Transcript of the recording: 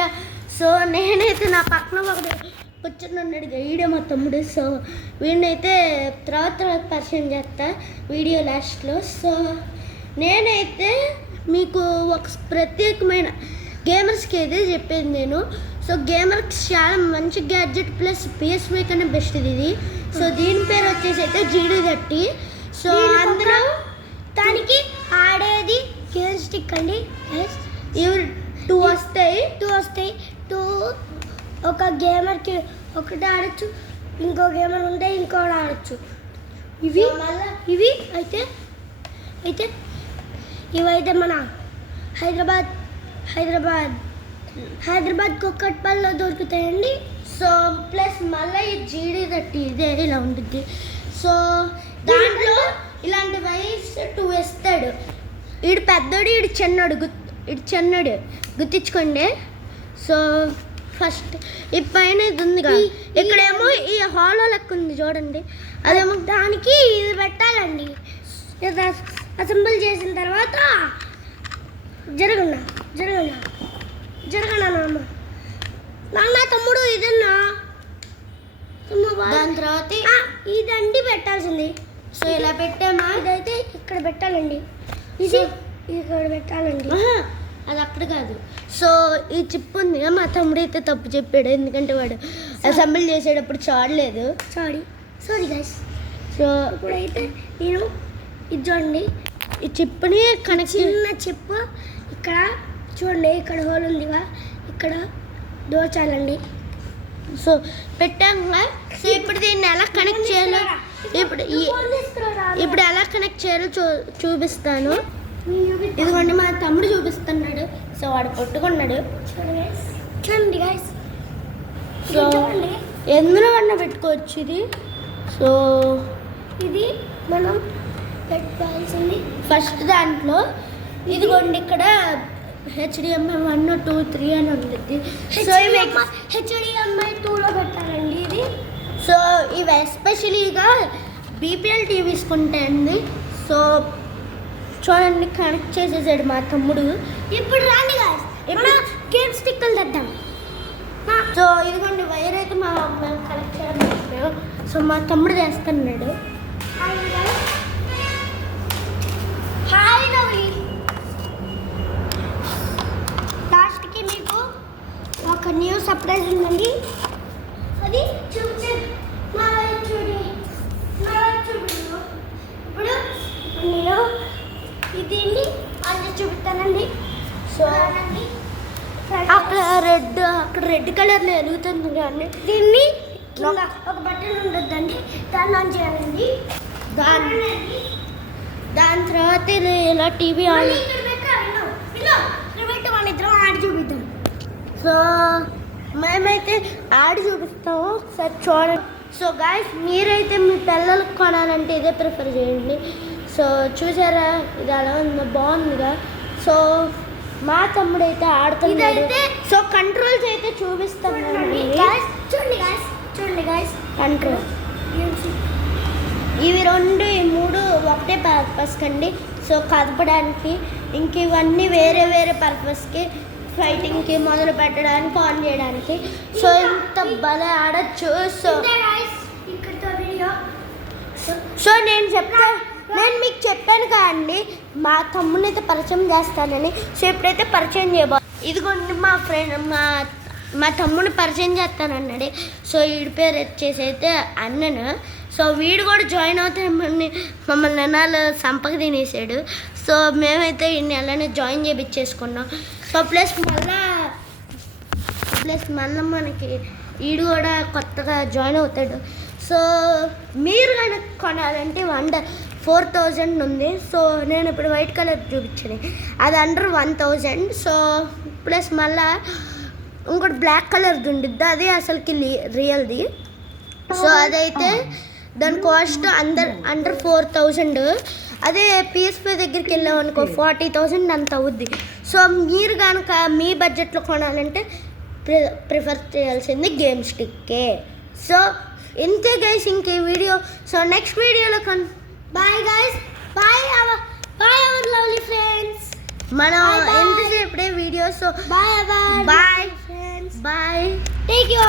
చూసారా. సో నేనైతే నా పక్కన ఒకటి కూర్చున్నాడు వీడియో మా తమ్ముడు. సో వీడినైతే తర్వాత పరిచయం చేస్తా వీడియో లాస్ట్లో. సో నేనైతే మీకు ఒక ప్రత్యేకమైన గేమర్స్కి అయితే చెప్పేది నేను. సో గేమర్కి చాలా మంచి గ్యాడ్జెట్ ప్లస్ PS5 కన్నా బెస్ట్ ఇది. సో దీని పేరు వచ్చేసి అయితే GD30. సో అందులో దానికి ఆడేది గేమ్ స్టిక్ అండి. ఇవి 2 వస్తాయి. 2 ఒక గేమర్కి ఒకటి ఆడచ్చు, ఇంకో గేమర్ ఉంటే ఇంకోటి ఆడచ్చు. ఇవి ఇవైతే మన హైదరాబాద్ కుక్కట్పల్లిలో దొరుకుతాయండి. సో ప్లస్ మళ్ళీ ఈ GD30 ఇదే ఇలా ఉంటుంది. సో దాంట్లో ఇలాంటి వైర్స్ 2 వేస్తాడు. ఈడు పెద్దోడు, ఈడు చిన్నోడు గుర్తించుకోండి. సో ఫస్ట్ ఈ పైన ఇది ఉందిగా, ఇక్కడేమో ఈ హాలో లెక్క ఉంది చూడండి, అదేమో దానికి ఇది పెట్టాలండి. అసెంబుల్ చేసిన తర్వాత జరగనా నాన్న తమ్ముడు ఇదన్నా దాని తర్వాత ఇదండి పెట్టాల్సింది. సో ఇలా పెట్టామా, ఇదైతే ఇక్కడ పెట్టాలండి, ఇది ఇక్కడ పెట్టాలండి. అది అక్కడ కాదు. సో ఈ చిప్ ఉంది, మా తమ్ముడు అయితే తప్పు చెప్పాడు, ఎందుకంటే వాడు అసెంబుల్ చేసేటప్పుడు చూడలేదు. Sorry guys. సో ఇప్పుడైతే నేను ఇది చూడండి, ఈ చిప్ని కనెక్ట్, చిన్న చిప్ ఇక్కడ చూడండి, ఇక్కడ హోల్ ఉందిగా, ఇక్కడ దోచాలండి. సో పెట్టాక సో ఇప్పుడు దీన్ని ఎలా కనెక్ట్ చేయాలో ఇప్పుడు ఎలా కనెక్ట్ చేయాలో చూపిస్తాను. ఇదిగోండి మా తమ్ముడు చూపిస్తున్నాడు. సో వాడు పట్టుకున్నాడు చూడండి గైస్. సో ఎందులో అన్న పెట్టుకోవచ్చు ఇది. సో ఇది మనం పెట్టుకోవాల్సింది ఫస్ట్ దాంట్లో ఇదిగోండి ఇక్కడ HDMI 1, 2, 3 అని ఉంటుంది. సో HDMI 2లో పెట్టాలండి ఇది. సో ఇవి ఎస్పెషలీగా BPL టీవీస్ ఉంటాయండి. సో చూడండి కనెక్ట్ చేసేసాడు మా తమ్ముడు. ఇప్పుడు రాండి గాయ్స్, ఇప్పుడు గేమ్ స్టిక్లు తెద్దాం. సో ఇదిగోండి వైర్ అయితే మా కనెక్ట్ చేయడం. సో మా తమ్ముడు చేస్తున్నాడు. హాయ్ నవ్వి. లాస్ట్కి మీకు ఒక న్యూ సర్ప్రైజ్ ఉందండి, అది చూపించండి. ఇప్పుడు నేను దీన్ని అన్ని చూపిస్తానండి. సో అక్కడ రెడ్ కలర్లో వెలుగుతుంది కానీ దీన్ని ఒక బటన్ ఉండొద్దండి, దాన్ని ఆన్ చేయాలండి. దాని తర్వాత ఇలా టీవీ ఆన్. మన ఇద్దరం ఆడి చూపిద్దాం. సో మేమైతే ఆడి చూపిస్తాము, ఒకసారి చూడండి. సో గాయస్ మీరైతే మీ పిల్లలకు కొనాలంటే ఇదే ప్రిఫర్ చేయండి. సో చూసారా ఇది అలా ఉందో, బాగుందిగా. సో మా తమ్ముడు అయితే ఆడుతున్నాడు. సో కంట్రోల్స్ అయితే చూపిస్తాం చూడండి గాయస్. కంట్రోల్ ఇవి 2 ఈ 3 ఒకటే పర్పస్ కండి. సో కదపడానికి, ఇంక ఇవన్నీ వేరే పర్పస్కి, ఫైటింగ్కి మొదలు పెట్టడానికి, ఆన్ చేయడానికి. సో ఇంత భలే ఆడచ్చు. సో నేను మీకు చెప్పాను కదండి మా తమ్ముని అయితే పరిచయం చేస్తానని. సో ఇప్పుడైతే పరిచయం చేయబో, ఇదిగోండి మా ఫ్రెండ్ మా తమ్ముని పరిచయం చేస్తానన్నాడు. సో వీడి పేరు వచ్చేసి అయితే అన్నను. సో వీడు కూడా జాయిన్ అవుతామని మమ్మల్ని నెలలు సంపక తినేసాడు. సో మేమైతే ఈ నెలనే జాయిన్ చేయించేసుకున్నాం. సో ప్లస్ మళ్ళీ మనకి వీడు కూడా కొత్తగా జాయిన్ అవుతాడు. సో మీరు కనుక కొనాలంటే 4,000 ఉంది. సో నేను ఇప్పుడు వైట్ కలర్ చూపించాను, అది అండర్ 1,000. సో ప్లస్ మళ్ళీ ఇంకోటి బ్లాక్ కలర్ది ఉండిద్ది, అది అసలుకి రియల్ది. సో అదైతే దాని కాస్ట్ అండర్ 4,000. అదే PS5 దగ్గరికి వెళ్ళామనుకో 40,000 అంత అవుద్ది. సో మీరు కనుక మీ బడ్జెట్లో కొనాలంటే ప్రిఫర్ చేయాల్సింది గేమ్ స్టిక్కే. సో ఇంతే గైస్ ఇంక ఈ వీడియో. సో నెక్స్ట్ వీడియోలో bye guys, bye our lovely friends. మనం ఎంతసేపడే వీడియో. So bye. Bye. Take you.